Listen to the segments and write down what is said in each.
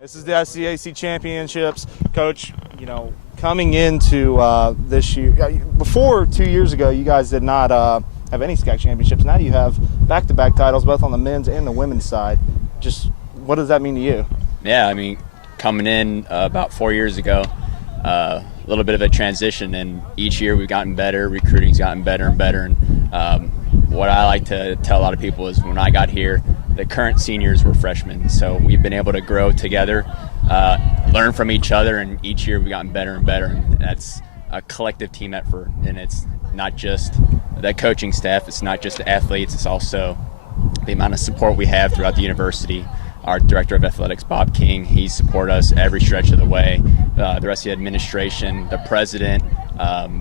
This is the SCAC Championships. Coach, coming into this year, before 2 years ago, you guys did not have any SCAC Championships. Now you have back-to-back titles, both on the men's and the women's side. Just what does that mean to you? Yeah, coming in about 4 years ago, a little bit of a transition, and each year we've gotten better. Recruiting's gotten better and better. And what I like to tell a lot of people is when I got here, the current seniors were freshmen. So we've been able to grow together, learn from each other, and each year we've gotten better and better. And that's a collective team effort, and it's not just the coaching staff, it's not just the athletes, it's also the amount of support we have throughout the university. Our director of athletics, Bob King, he supported us every stretch of the way. The rest of the administration, the president,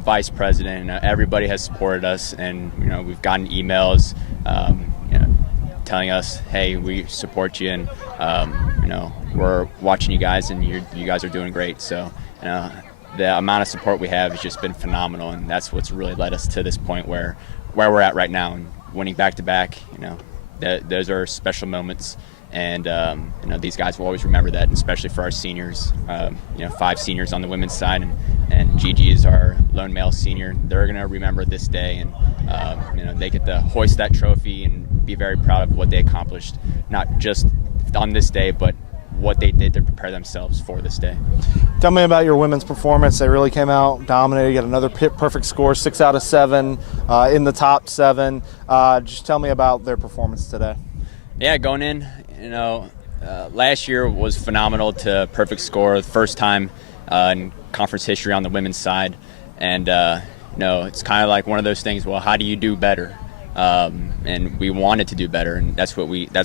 vice president, everybody has supported us, and we've gotten emails telling us, hey, we support you, and we're watching you guys, and you guys are doing great. So the amount of support we have has just been phenomenal, and that's what's really led us to this point where we're at right now, and winning back-to-back. Those are special moments, and these guys will always remember that, and especially for our seniors. 5 seniors on the women's side, and Gigi is our lone male senior. They're going to remember this day, and they get to hoist that trophy and be very proud of what they accomplished, not just on this day, but what they did to prepare themselves for this day. Tell me about your women's performance. They really came out dominated. You got another perfect score, 6 out of 7 in the top 7. Just tell me about their performance today. Yeah, going in, last year was phenomenal to perfect score, the first time in conference history on the women's side. And, it's kind of like one of those things, well, how do you do better? And we wanted to do better, and that's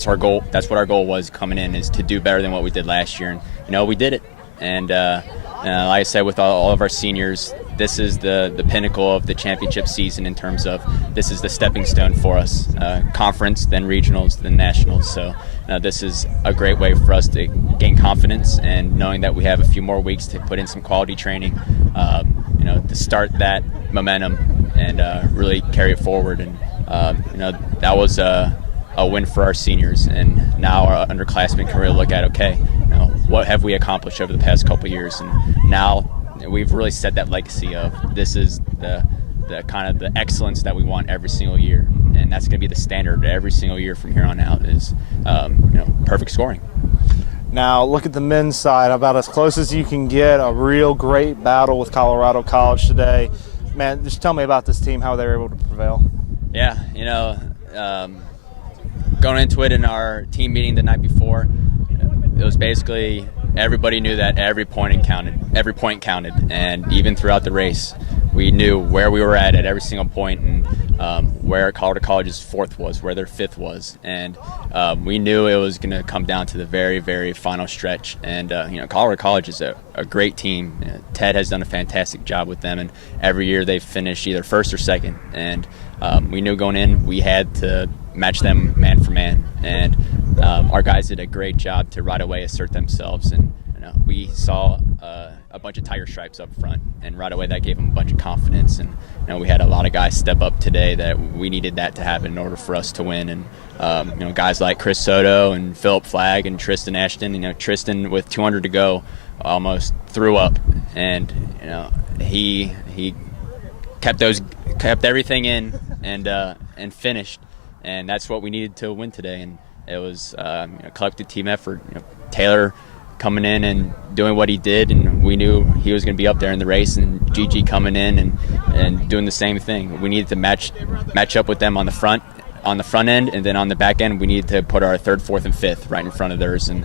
our goal. That's what our goal was coming in, is to do better than what we did last year. And, we did it. And like I said, with all of our seniors, this is the pinnacle of the championship season in terms of this is the stepping stone for us. Conference, then regionals, then nationals. So this is a great way for us to gain confidence, and knowing that we have a few more weeks to put in some quality training, to start that momentum and really carry it forward. And that was a win for our seniors, and now our underclassmen can really look at, okay, what have we accomplished over the past couple of years, and now we've really set that legacy of this is the kind of the excellence that we want every single year, and that's going to be the standard every single year from here on out, is perfect scoring. Now look at the men's side, about as close as you can get, a real great battle with Colorado College today. Man, just tell me about this team, how they were able to prevail. Yeah, going into it in our team meeting the night before, it was basically everybody knew that every point counted, and even throughout the race, we knew where we were at every single point, and where Colorado College's 4th was, where their 5th was, and we knew it was going to come down to the very, very final stretch. And Colorado College is a great team. Ted has done a fantastic job with them, and every year they've finished either 1st or 2nd, and we knew going in we had to match them man for man, and our guys did a great job to right away assert themselves, and we saw a bunch of tiger stripes up front, and right away that gave them a bunch of confidence. And we had a lot of guys step up today that we needed that to happen in order for us to win. And guys like Chris Soto and Philip Flagg and Tristan Ashton. Tristan, with 200 to go, almost threw up, and he kept everything in and finished, and that's what we needed to win today. And it was a collective team effort. Taylor coming in and doing what he did, and we knew he was going to be up there in the race, and Gigi coming in and doing the same thing. We needed to match up with them on the front end, and then on the back end we needed to put our 3rd, 4th, and 5th right in front of theirs, and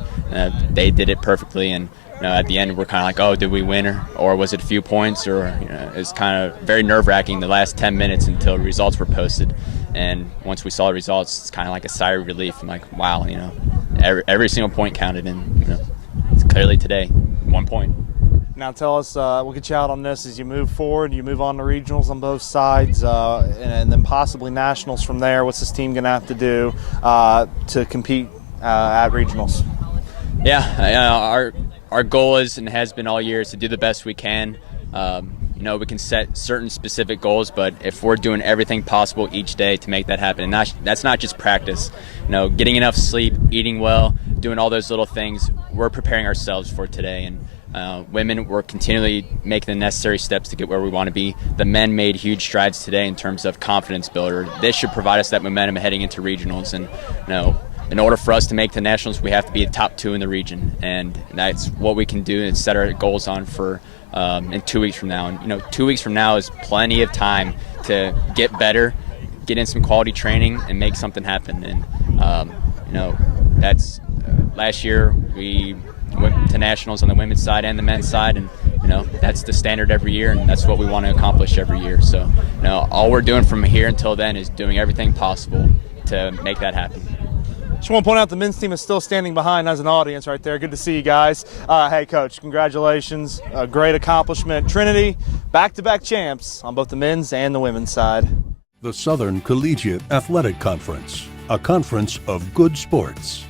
they did it perfectly. And at the end we're kind of like, oh, did we win, or was it a few points, or it's kind of very nerve-wracking the last 10 minutes until results were posted. And once we saw the results, it's kind of like a sigh of relief. I'm like, wow, every single point counted, and it's clearly today 1 point. Now tell us, we'll get you out on this as you move forward. You move on to regionals on both sides, and then possibly nationals from there. What's this team going to have to do to compete at regionals? Yeah, our goal is, and has been all year, is to do the best we can. we can set certain specific goals, but if we're doing everything possible each day to make that happen, and that's not just practice, getting enough sleep, eating well, doing all those little things, we're preparing ourselves for today. And women, we're continually making the necessary steps to get where we want to be. The men made huge strides today in terms of confidence builder. This should provide us that momentum heading into regionals. And in order for us to make the nationals, we have to be the top 2 in the region, and that's what we can do and set our goals on for in 2 weeks from now. And 2 weeks from now is plenty of time to get better, get in some quality training, and make something happen. And that's last year we went to nationals on the women's side and the men's side, and that's the standard every year, and that's what we want to accomplish every year. So all we're doing from here until then is doing everything possible to make that happen. Just want to point out the men's team is still standing behind as an audience right there. Good to see you guys. Hey, Coach, congratulations. A great accomplishment. Trinity, back-to-back champs on both the men's and the women's side. The Southern Collegiate Athletic Conference, a conference of good sports.